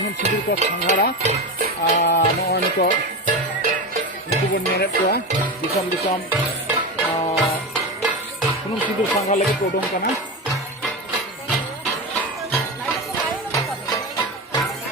ᱥᱩᱱᱩᱢ ᱥᱤᱸᱫᱩᱨ ᱠᱚ ᱥᱟᱸᱜᱷᱟᱨᱟ ᱱᱚᱜᱼᱚᱭ ᱱᱤᱛᱚᱜ ᱩᱱᱠᱩ ᱵᱚᱱ ᱧᱮᱞᱮᱫ ᱠᱚᱣᱟ ᱫᱤᱥᱚᱢ ᱫᱤᱥᱚᱢ ᱥᱩᱱᱩᱢ ᱥᱤᱸᱫᱩᱨ ᱥᱟᱸᱜᱷᱟᱨ ᱞᱟᱹᱜᱤᱫ ᱠᱚ ᱩᱰᱩᱝ ᱠᱟᱱᱟ।